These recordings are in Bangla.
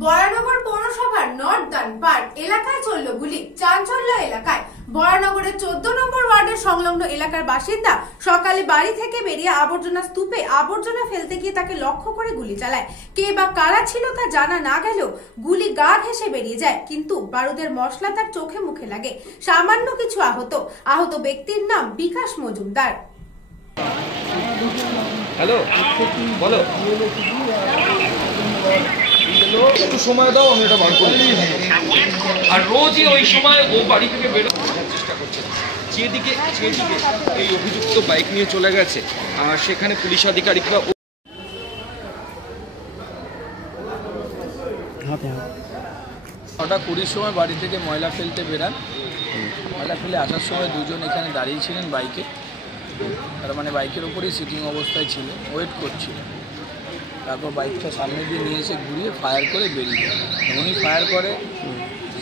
বরানগর পৌরসভার নর্দার্ন পার্ক এলাকায় চলল গুলি, চাঞ্চল্য এলাকায়। বরানগরের 14 নম্বর ওয়ার্ডের সংলগ্ন এলাকার বাসিন্দা সকালে বাড়ি থেকে বেরিয়ে আবর্জনা স্তূপে আবর্জনা ফেলতে গিয়ে তাকে লক্ষ্য করে গুলি চালায়। কে বা কারা ছিল তা জানা না গেলেও গুলি গা ঘেঁষে বেরিয়ে যায়, কিন্তু বারুদের মশলা তার চোখে মুখে লাগে। সামান্য কিছু আহত ব্যক্তির নাম বিকাশ মজুমদার। হ্যালো, বলো। একটু সময় দাও, আমি এটা বার করে দিই। আর রোজই ওই সময় ও বাড়ি থেকে বেরোনোর চেষ্টা করছে। যেদিকে এই অভিযুক্ত বাইক নিয়ে চলে গেছে, আর সেখানে পুলিশ আধিকারিকরা 9:20 সময় বাড়ি থেকে ময়লা ফেলতে বেরান। ময়লা ফেলে আসার সময় দুজন এখানে দাঁড়িয়েছিলেন বাইকে, তার মানে বাইকের ওপরেই সিটিং অবস্থায় ছিল, ওয়েট করছিল। তারপর বাইকটা সামনে দিয়ে নিয়ে এসে ঘুরিয়ে ফায়ার করে বেরিয়ে যায়। উনি ফায়ার করে,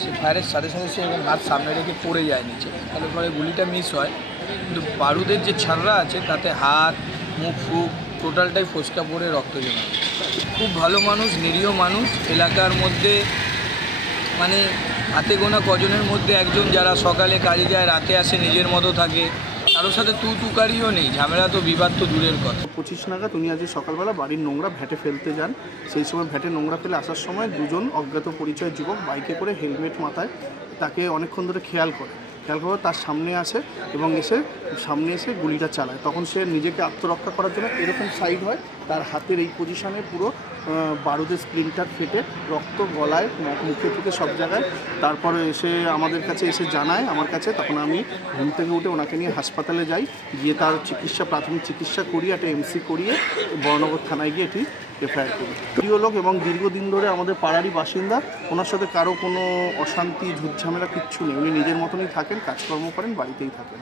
সে ফায়ারের সাথে সাথে সে এবং হাত সামনে রেখে পড়ে যায় নিচে, তাহলে পরে গুলিটা মিস হয়। কিন্তু বারুদের যে ছাড়রা আছে তাতে হাত, মুখ, ফুক টোটালটাই ফোসকা পড়ে রক্ত জমে। খুব ভালো মানুষ, নিরীহ মানুষ। এলাকার মধ্যে মানে হাতে গোনা কজনের মধ্যে একজন, যারা সকালে কাজে যায়, রাতে আসে, নিজের মতো থাকে, কারোর সাথে তুকারিও নেই, ঝামেলা তো বিবাদ তো দূরের কথা। 25 নাগাদ উনি আজ সকালবেলা বাড়ির নোংরা ভ্যাটে ফেলতে যান। সেই সময় ভ্যাটে নোংরা ফেলে আসার সময় দুজন অজ্ঞাত পরিচয় যুবক বাইকে করে, হেলমেট মাথায়, তাকে অনেকক্ষণ ধরে খেয়াল করে তার সামনে আসে এবং সামনে এসে গুলিটা চালায়। তখন সে নিজেকে আত্মরক্ষা করার জন্য এরকম সাইড হয়, তার হাতের এই পজিশনে পুরো বারুদের স্প্লিন্টার ফেটে রক্ত গলায়, মুখে টুকে সব জায়গায়। তারপরে এসে আমাদের কাছে এসে জানায় আমার কাছে, তখন আমি ঘুম থেকে উঠে ওনাকে নিয়ে হাসপাতালে যাই, গিয়ে তার প্রাথমিক চিকিৎসা করিয়ে একটা এমসি করিয়ে বরানগর থানায় গিয়ে এটি এফআইআর করি। প্রিয় লোক এবং দীর্ঘদিন ধরে আমাদের পাড়ারই বাসিন্দা। ওনার সাথে কারো কোনো অশান্তি, ঝুটঝামেলা কিচ্ছু নেই। উনি নিজের মতনই থাকেন, কাজকর্ম করেন, বাড়িতেই থাকেন।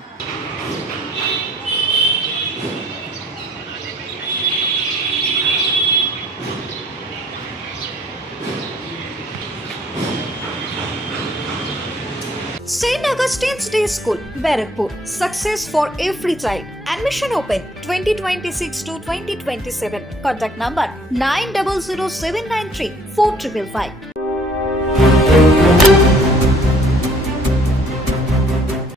St. Augustine's Day School, Barakpur. Success for every child. Admission open 2026 to 2027. Contact number 900793 4555.